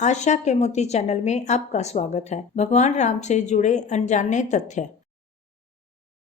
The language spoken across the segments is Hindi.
आशा के मोती चैनल में आपका स्वागत है। भगवान राम से जुड़े अनजाने तथ्य।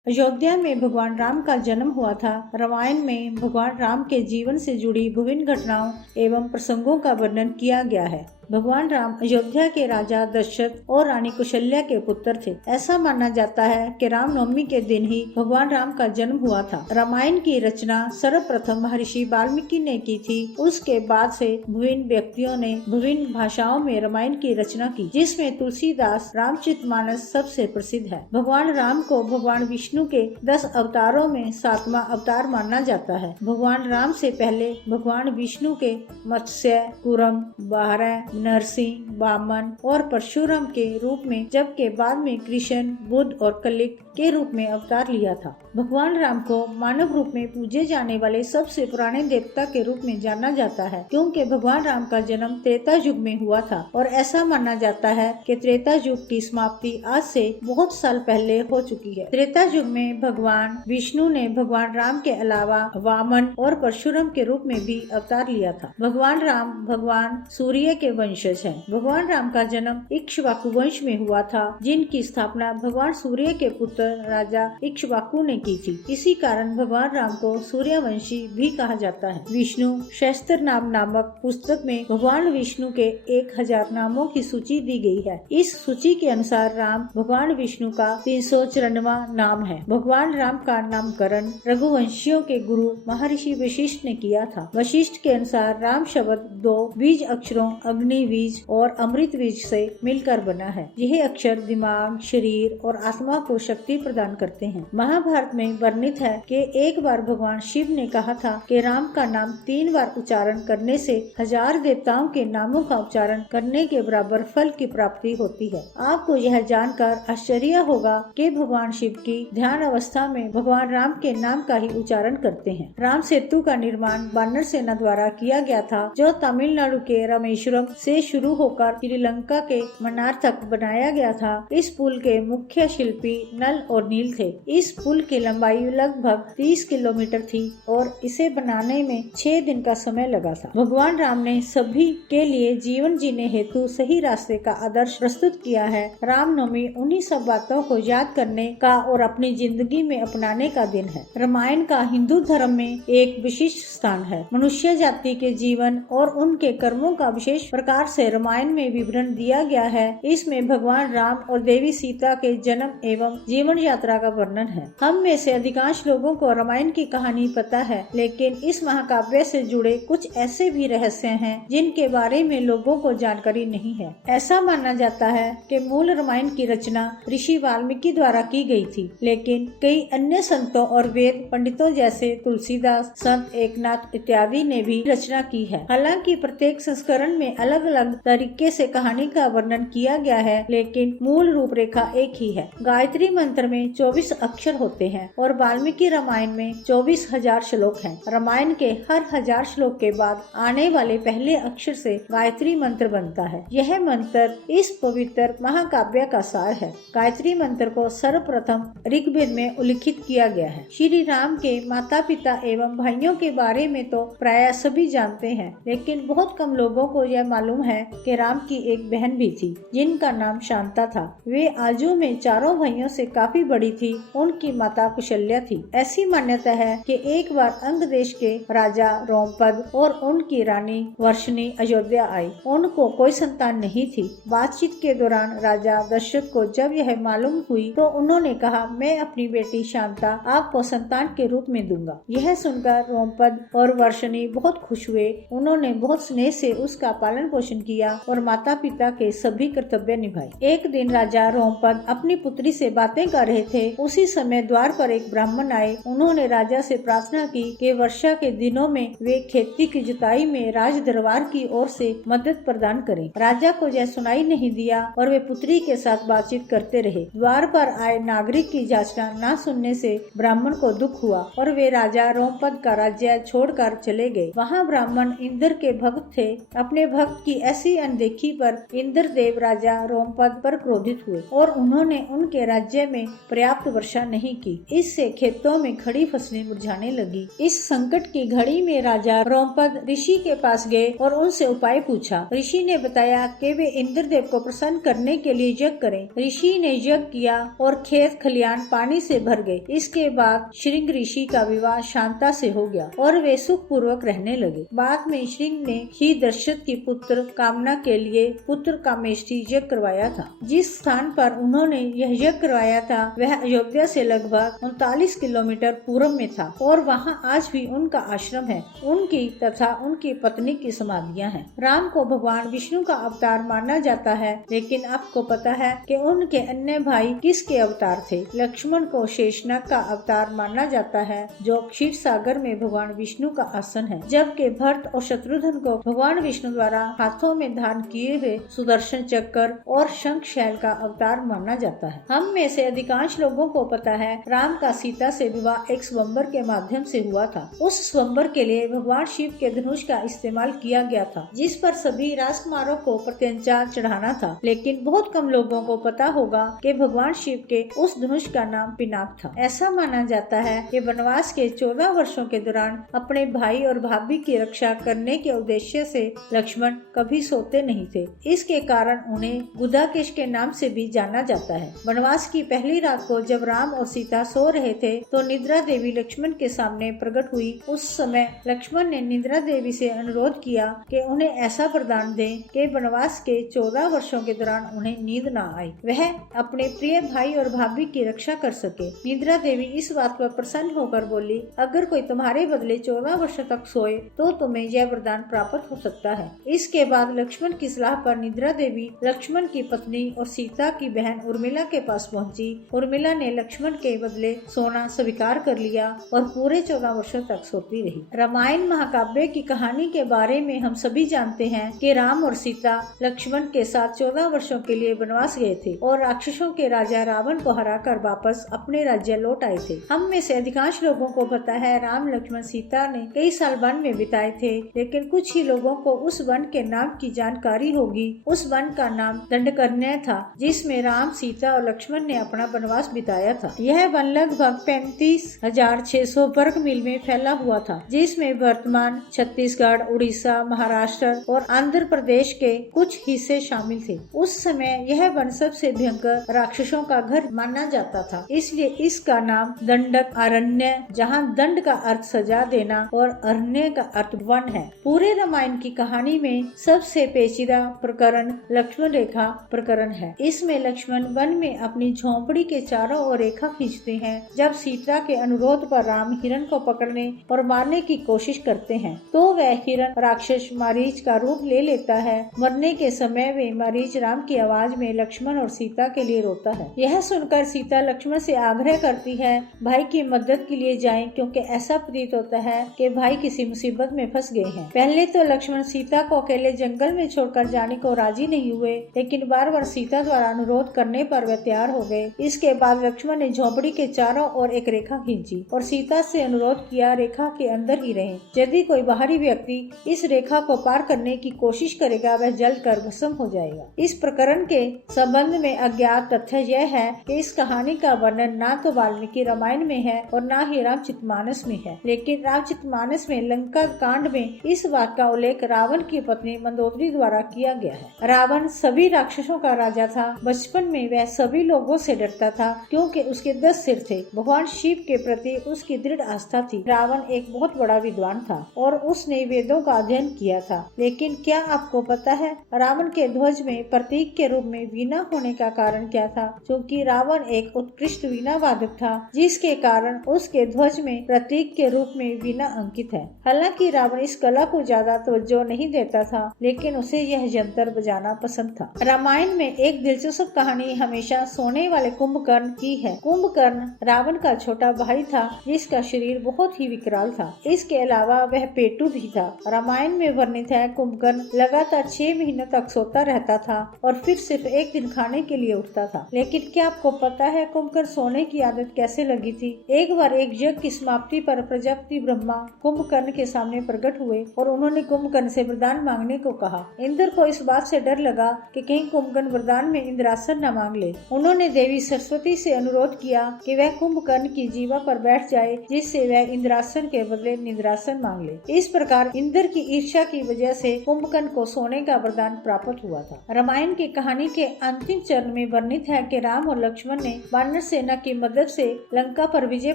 अयोध्या में भगवान राम का जन्म हुआ था। रामायण में भगवान राम के जीवन से जुड़ी विभिन्न घटनाओं एवं प्रसंगों का वर्णन किया गया है। भगवान राम अयोध्या के राजा दशरथ और रानी कौशल्या के पुत्र थे। ऐसा माना जाता है कि रामनवमी के दिन ही भगवान राम का जन्म हुआ था। रामायण की रचना सर्वप्रथम महर्षि वाल्मीकि ने की थी। उसके बाद से विभिन्न व्यक्तियों ने विभिन्न भाषाओं में रामायण की रचना की, जिसमें तुलसीदास रामचरितमानस सबसे प्रसिद्ध है। भगवान राम को भगवान विष्णु के 10 अवतारों में 7वां अवतार माना जाता है। भगवान राम से पहले भगवान विष्णु के मत्स्य, कूर्म, बारह, नरसिंह, वामन और परशुराम के रूप में, जबकि बाद में कृष्ण, बुद्ध और कलिक के रूप में अवतार लिया था। भगवान राम को मानव रूप में पूजे जाने वाले सबसे पुराने देवता के रूप में जाना जाता है, क्योंकि भगवान राम का जन्म त्रेता युग में हुआ था और ऐसा माना जाता है कि त्रेता युग की समाप्ति आज से बहुत साल पहले हो चुकी है। त्रेता युग में भगवान विष्णु ने भगवान राम के अलावा वामन और परशुराम के रूप में भी अवतार लिया था। भगवान राम भगवान सूर्य के वंशज हैं। भगवान राम का जन्म इक्ष्वाकु वंश में हुआ था, जिनकी स्थापना भगवान सूर्य के पुत्र राजा इक्ष्वाकु ने की थी। इसी कारण भगवान राम को सूर्यवंशी भी कहा जाता है। विष्णु सहस्त्र नाम नामक पुस्तक में भगवान विष्णु के 1000 नामों की सूची दी गई है। इस सूची के अनुसार राम भगवान विष्णु का 394वां नाम है। भगवान राम का नामकरण रघुवंशियों के गुरु महर्षि वशिष्ठ ने किया था। वशिष्ठ के अनुसार राम शब्द 2 बीज अक्षरों अग्नि बीज और अमृत बीज से मिलकर बना है। यह अक्षर दिमाग, शरीर और आत्मा को शक्ति प्रदान करते हैं। महाभारत में वर्णित है कि एक बार भगवान शिव ने कहा था कि राम का नाम 3 बार उच्चारण करने से 1000 देवताओं के नामों का उच्चारण करने के बराबर फल की प्राप्ति होती है। आपको यह जानकर आश्चर्य होगा कि भगवान शिव की ध्यान अवस्था में भगवान राम के नाम का ही उच्चारण करते हैं। राम सेतु का निर्माण वानर सेना द्वारा किया गया था, जो तमिलनाडु के रामेश्वरम से शुरू होकर श्रीलंका के मन्नार तक बनाया गया था। इस पुल के मुख्य शिल्पी नल और नील थे। इस पुल की लंबाई लगभग 30 किलोमीटर थी और इसे बनाने में 6 दिन का समय लगा था। भगवान राम ने सभी के लिए जीवन जीने हेतु सही रास्ते का आदर्श प्रस्तुत किया है। रामनवमी उन्हीं सब बातों को याद करने का और अपनी जिंदगी में अपनाने का दिन है। रामायण का हिंदू धर्म में एक विशिष्ट स्थान है। मनुष्य जाति के जीवन और उनके कर्मों का विशेष प्रकार से रामायण में विवरण दिया गया है। इसमें भगवान राम और देवी सीता के जन्म एवं जीवन यात्रा का वर्णन है। हम में से अधिकांश लोगों को रामायण की कहानी पता है, लेकिन इस महाकाव्य से जुड़े कुछ ऐसे भी रहस्य हैं जिनके बारे में लोगों को जानकारी नहीं है। ऐसा माना जाता है कि मूल रामायण की रचना ऋषि वाल्मीकि द्वारा की गई थी, लेकिन कई अन्य संतों और वेद पंडितों जैसे तुलसीदास, संत एकनाथ इत्यादि ने भी रचना की है। हालांकि प्रत्येक संस्करण में अलग अलग तरीके से कहानी का वर्णन किया गया है, लेकिन मूल रूपरेखा एक ही है। गायत्री मंत्र में 24 अक्षर होते हैं और वाल्मीकि रामायण में 24,000 श्लोक हैं। रामायण के हर 1000 श्लोक के बाद आने वाले पहले अक्षर से गायत्री मंत्र बनता है। यह मंत्र इस पवित्र महाकाव्य का सार है। गायत्री मंत्र को सर्वप्रथम ऋग्वेद में उल्लिखित किया गया है। श्री राम के माता पिता एवं भाइयों के बारे में तो प्राय सभी जानते हैं, लेकिन बहुत कम लोगों को यह मालूम है कि राम की एक बहन भी थी, जिनका नाम शांता था। वे आजू में 4 भाइयों से काफी बड़ी थी। उनकी माता कौशल्या थी। ऐसी मान्यता है कि एक बार अंग देश के राजा रोमपद और उनकी रानी वर्षणी अयोध्या आई। उनको कोई संतान नहीं थी। बातचीत के दौरान राजा दशरथ को जब यह मालूम हुई तो उन्होंने कहा, मैं अपनी बेटी शांता आपको संतान के रूप में दूंगा। यह सुनकर रोमपद और वर्षणी बहुत खुश हुए। उन्होंने बहुत स्नेह से उसका पालन पोषण किया और माता पिता के सभी कर्तव्य निभाए। एक दिन राजा रोमपद अपनी पुत्री से बातें कर रहे थे। उसी समय द्वार पर एक ब्राह्मण आए। उन्होंने राजा से प्रार्थना की कि वर्षा के दिनों में वे खेती की जुताई में राज दरबार की ओर से मदद प्रदान करें। राजा को यह सुनाई नहीं दिया और वे पुत्री के साथ बातचीत करते रहे। द्वार पर आए नागरिक की याचना न सुनने से ब्राह्मण को दुख हुआ और वे राजा रोमपद का राज्य छोड़कर चले गए। वहाँ ब्राह्मण इंद्र के भक्त थे। अपने भक्त उनकी ऐसी अनदेखी पर इंद्रदेव राजा रोमपद पर क्रोधित हुए और उन्होंने उनके राज्य में पर्याप्त वर्षा नहीं की। इससे खेतों में खड़ी फसलें मुरझाने लगी। इस संकट की घड़ी में राजा रोमपद ऋषि के पास गए और उनसे उपाय पूछा। ऋषि ने बताया कि वे इंद्रदेव को प्रसन्न करने के लिए यज्ञ करें। ऋषि ने यज्ञ किया और खेत खलियान पानी से भर गए। इसके बाद श्रृंग ऋषि का विवाह शांता से हो गया और वे सुख पूर्वक रहने लगे। बाद में श्रृंग ने ही दशरथ की पुत्र कामना के लिए पुत्र कामेष्टि यज्ञ करवाया था। जिस स्थान पर उन्होंने यह यज्ञ करवाया था वह अयोध्या से लगभग 39 किलोमीटर पूर्व में था और वहाँ आज भी उनका आश्रम है। उनकी तथा उनकी पत्नी की समाधियाँ हैं। राम को भगवान विष्णु का अवतार माना जाता है, लेकिन आपको पता है कि उनके अन्य भाई किसके अवतार थे? लक्ष्मण को शेषनाग का अवतार माना जाता है, जो क्षीर सागर में भगवान विष्णु का आसन है, जबकि भरत और शत्रुघ्न को भगवान विष्णु द्वारा हाथों में धारण किए हुए सुदर्शन चक्र और शंख शैल का अवतार माना जाता है। हम में से अधिकांश लोगों को पता है राम का सीता से विवाह एक स्वयंवर के माध्यम से हुआ था। उस स्वयंवर के लिए भगवान शिव के धनुष का इस्तेमाल किया गया था, जिस पर सभी राजकुमारों को प्रत्यंचा चढ़ाना था। लेकिन बहुत कम लोगों को पता होगा कि भगवान शिव के उस धनुष का नाम पिनाक था। ऐसा माना जाता है कि वनवास के 14 वर्षों के दौरान अपने भाई और भाभी की रक्षा करने के उद्देश्य से लक्ष्मण कभी सोते नहीं थे। इसके कारण उन्हें गुदाकेश के नाम से भी जाना जाता है। वनवास की पहली रात को जब राम और सीता सो रहे थे तो निद्रा देवी लक्ष्मण के सामने प्रकट हुई। उस समय लक्ष्मण ने निद्रा देवी से अनुरोध किया कि उन्हें ऐसा वरदान दें कि वनवास के 14 वर्षों के दौरान उन्हें नींद न आए, वह अपने प्रिय भाई और भाभी की रक्षा कर सके। निद्रा देवी इस बात पर प्रसन्न होकर बोली, अगर कोई तुम्हारे बदले 14 वर्षों तक सोए तो तुम्हें यह वरदान प्राप्त हो सकता है। इसके बाद लक्ष्मण की सलाह पर निद्रा देवी लक्ष्मण की पत्नी और सीता की बहन उर्मिला के पास पहुंची। उर्मिला ने लक्ष्मण के बदले सोना स्वीकार कर लिया और पूरे 14 वर्षों तक सोती रही। रामायण महाकाव्य की कहानी के बारे में हम सभी जानते हैं कि राम और सीता लक्ष्मण के साथ 14 वर्षों के लिए वनवास गए थे और राक्षसों के राजा रावण को हराकर वापस अपने राज्य लौट आए थे। हम में से अधिकांश लोगों को पता है राम लक्ष्मण सीता ने कई साल वन में बिताए थे, लेकिन कुछ ही लोगों को उस वन के नाम की जानकारी होगी। उस वन का नाम दंडकारण्य था, जिसमें राम सीता और लक्ष्मण ने अपना वनवास बिताया था। यह वन लगभग 35,600 वर्ग मील में फैला हुआ था, जिसमें वर्तमान छत्तीसगढ़, उड़ीसा, महाराष्ट्र और आंध्र प्रदेश के कुछ हिस्से शामिल थे। उस समय यह वन सबसे भयंकर राक्षसों का घर माना जाता था, इसलिए इसका नाम दंडक अरण्य, जहाँ दंड का अर्थ सजा देना और अरण्य का अर्थ वन है। पूरे रामायण की कहानी में सबसे पेचीदा प्रकरण लक्ष्मण रेखा प्रकरण है। इसमें लक्ष्मण वन में अपनी झोंपड़ी के चारों ओर रेखा खींचते हैं। जब सीता के अनुरोध पर राम हिरण को पकड़ने और मारने की कोशिश करते हैं तो वह हिरण राक्षस मारीच का रूप ले लेता है। मरने के समय में मारीच राम की आवाज में लक्ष्मण और सीता के लिए रोता है। यह सुनकर सीता लक्ष्मण से आग्रह करती है भाई की मदद के लिए जाएं, क्योंकि ऐसा प्रतीत होता है कि भाई किसी मुसीबत में फंस गए हैं। पहले तो लक्ष्मण सीता को अकेले जंगल में छोड़कर जाने को राजी नहीं हुए, लेकिन बार बार सीता द्वारा अनुरोध करने पर वे तैयार हो गए। इसके बाद लक्ष्मण ने झोंपड़ी के चारों ओर एक रेखा खींची और सीता से अनुरोध किया रेखा के अंदर ही रहें। यदि कोई बाहरी व्यक्ति इस रेखा को पार करने की कोशिश करेगा वह जलकर भस्म हो जाएगा। इस प्रकरण के संबंध में अज्ञात तथ्य यह है कि इस कहानी का वर्णन ना तो वाल्मीकि रामायण में है और ना ही रामचरितमानस में है, लेकिन रामचरितमानस में लंका कांड में इस बात का उल्लेख रावण की पत्नी मंदोदरी द्वारा किया गया है। रावण सभी राक्षसों का राजा था। बचपन में वह सभी लोगों से डरता था क्योंकि उसके 10 सिर थे। भगवान शिव के प्रति उसकी दृढ़ आस्था थी। रावण एक बहुत बड़ा विद्वान था और उसने वेदों का अध्ययन किया था। लेकिन क्या आपको पता है रावण के ध्वज में प्रतीक के रूप में वीणा होने का कारण क्या था? क्योंकि रावण एक उत्कृष्ट वीणा वादक था, जिसके कारण उसके ध्वज में प्रतीक के रूप में वीणा अंकित है। हालांकि रावण इस कला को ज्यादा तवज्जो नहीं देता था, लेकिन उसे यह यंत्र बजाना पसंद था। रामायण में एक दिलचस्प कहानी हमेशा सोने वाले कुंभकर्ण की है। कुंभकर्ण रावण का छोटा भाई था, जिसका शरीर बहुत ही विकराल था। इसके अलावा वह पेटू भी था। रामायण में वर्णित है कुंभकर्ण लगातार 6 महीनों तक सोता रहता था और फिर सिर्फ एक दिन खाने के लिए उठता था। लेकिन क्या आपको पता है कुंभकर्ण सोने की आदत कैसे लगी थी? एक बार एक यज्ञ की समाप्ति पर प्रजापति ब्रह्मा कुंभकर्ण के सामने प्रकट हुए और उन्होंने कुंभकर्ण से वरदान मांगने को कहा। इंद्र को इस बात से डर लगा कि कहीं कुंभकर्ण वरदान में इंद्रासन न मांग ले। उन्होंने देवी सरस्वती से अनुरोध किया कि वह कुंभकर्ण की जीवा पर बैठ जाए, जिससे वह इंद्रासन के बदले निद्रासन मांग ले। इस प्रकार इंद्र की ईर्ष्या की वजह से कुंभकर्ण को सोने का वरदान प्राप्त हुआ था। रामायण की कहानी के अंतिम चरण में वर्णित है कि राम और लक्ष्मण ने वानर सेना की मदद से लंका पर विजय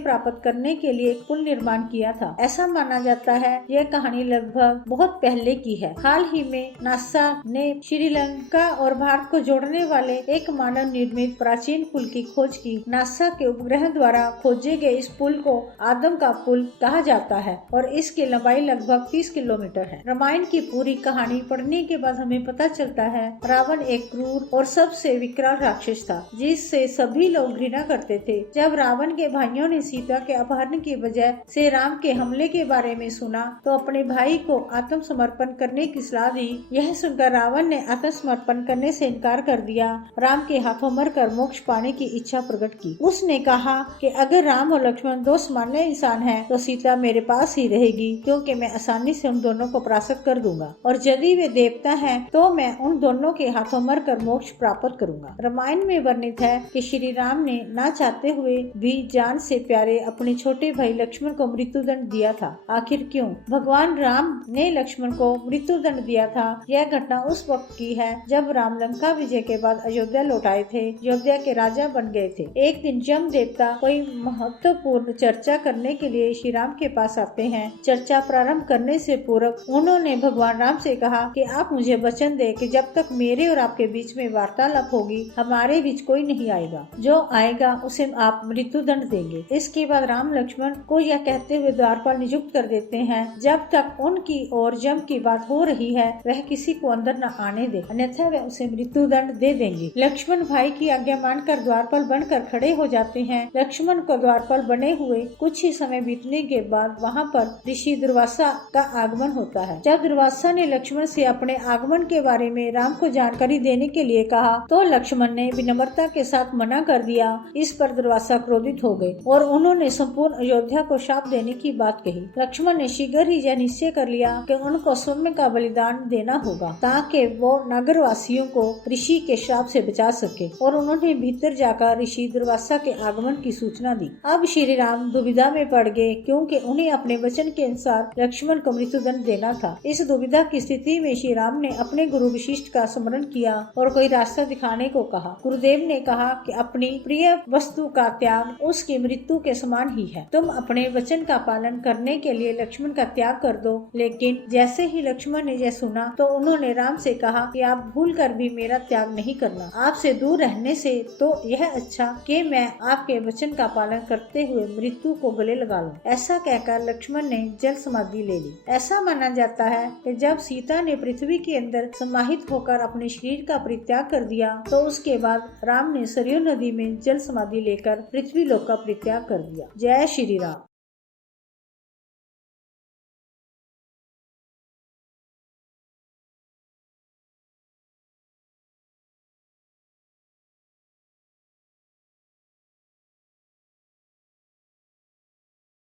प्राप्त करने के लिए एक पुल निर्माण किया था। ऐसा माना जाता है यह कहानी लगभग बहुत पहले की है। हाल ही में नासा ने श्रीलंका और भारत को जोड़ने वाले एक मानव निर्मित प्राचीन पुल की खोज की। नासा के उपग्रह द्वारा खोजे गए इस पुल को आदम का पुल कहा जाता है और इसकी लंबाई लगभग 30 किलोमीटर है। रामायण की पूरी कहानी पढ़ने के बाद हमें पता चलता है रावण एक क्रूर और सबसे विकराल राक्षस था, जिससे सभी लोग घृणा करते थे। जब रावण के भाइयों ने सीता के अपहरण की वजह से राम के हमले के बारे में सुना तो अपने भाई को आत्मसमर्पण करने की सलाह दी। यह सुनकर रावण ने आत्मसमर्पण करने से इनकार कर दिया। राम के हाथों मरकर मोक्ष पाने की इच्छा प्रकट की। उसने कहा कि अगर राम और लक्ष्मण दो सामान्य इंसान हैं, तो सीता मेरे पास ही रहेगी, क्योंकि मैं आसानी से उन दोनों को परास्त कर दूंगा, और यदि वे देवता हैं तो मैं उन दोनों के हाथों मरकर मोक्ष प्राप्त करूंगा। रामायण में वर्णित है कि श्री राम ने ना चाहते हुए भी जान से प्यारे अपने छोटे भाई लक्ष्मण को मृत्युदंड दिया था। आखिर क्यों भगवान राम ने लक्ष्मण को मृत्युदंड दिया था? यह घटना उस वक्त की है जब राम लंका विजय के बाद अयोध्या लौट आए थे, अयोध्या के राजा बन गए थे। एक दिन जम देवता कोई महत्वपूर्ण चर्चा करने के लिए श्री राम के पास आते हैं। चर्चा प्रारंभ करने से पूर्व उन्होंने भगवान राम से कहा कि आप मुझे वचन दे कि जब तक मेरे और आपके बीच में वार्तालाप होगी, हमारे बीच कोई नहीं आएगा। जो आएगा उसे आप मृत्युदंड देंगे। इसके बाद राम लक्ष्मण को यह कहते हुए द्वारपाल नियुक्त कर देते हैं, जब तक उनकी और जम की बात हो रही है वह किसी को अंदर न आने दे, अन्यथा वह उसे मृत्युदंड दे देंगे। लक्ष्मण भाई की आज्ञा मानकर द्वारपाल बनकर खड़े हो जाते हैं। लक्ष्मण को द्वारपाल बने हुए कुछ ही समय बीतने के बाद वहाँ पर ऋषि दुर्वासा का आगमन होता है। जब दुर्वासा ने लक्ष्मण से अपने आगमन के बारे में राम को जानकारी देने के लिए कहा तो लक्ष्मण ने विनम्रता के साथ मना कर दिया। इस पर दुर्वासा क्रोधित हो गए और उन्होंने संपूर्ण अयोध्या को शाप देने की बात कही। लक्ष्मण ने शीघ्र ही यह निश्चय कर लिया कि उनको स्वयं का बलिदान देना होगा ताकि वो नगर वासियों को ऋषि के श्राप से बचा सके, और उन्होंने भीतर जाकर ऋषि दुर्वासा के आगमन की सूचना दी। अब श्री राम दुविधा में पड़ गए, क्योंकि उन्हें अपने वचन के अनुसार लक्ष्मण को मृत्युदंड देना था। इस दुविधा की स्थिति में श्री राम ने अपने गुरु वशिष्ठ का स्मरण किया और कोई रास्ता दिखाने को कहा। गुरुदेव ने कहा कि अपनी प्रिय वस्तु का त्याग उसकी मृत्यु के समान ही है। तुम अपने वचन का पालन करने के लिए लक्ष्मण का त्याग कर दो। लेकिन जैसे ही लक्ष्मण ने यह सुना तो उन्होंने राम से कहा कि आप भूल कर भी मेरा त्याग नहीं करना। आपसे दूर रहने से तो यह अच्छा कि मैं आपके वचन का पालन करते हुए मृत्यु को गले लगा लूं। ऐसा कहकर लक्ष्मण ने जल समाधि ले ली। ऐसा माना जाता है कि जब सीता ने पृथ्वी के अंदर समाहित होकर अपने शरीर का परित्याग कर दिया तो उसके बाद राम ने सरयू नदी में जल समाधि लेकर पृथ्वी लोक का परित्याग कर दिया। जय श्री राम।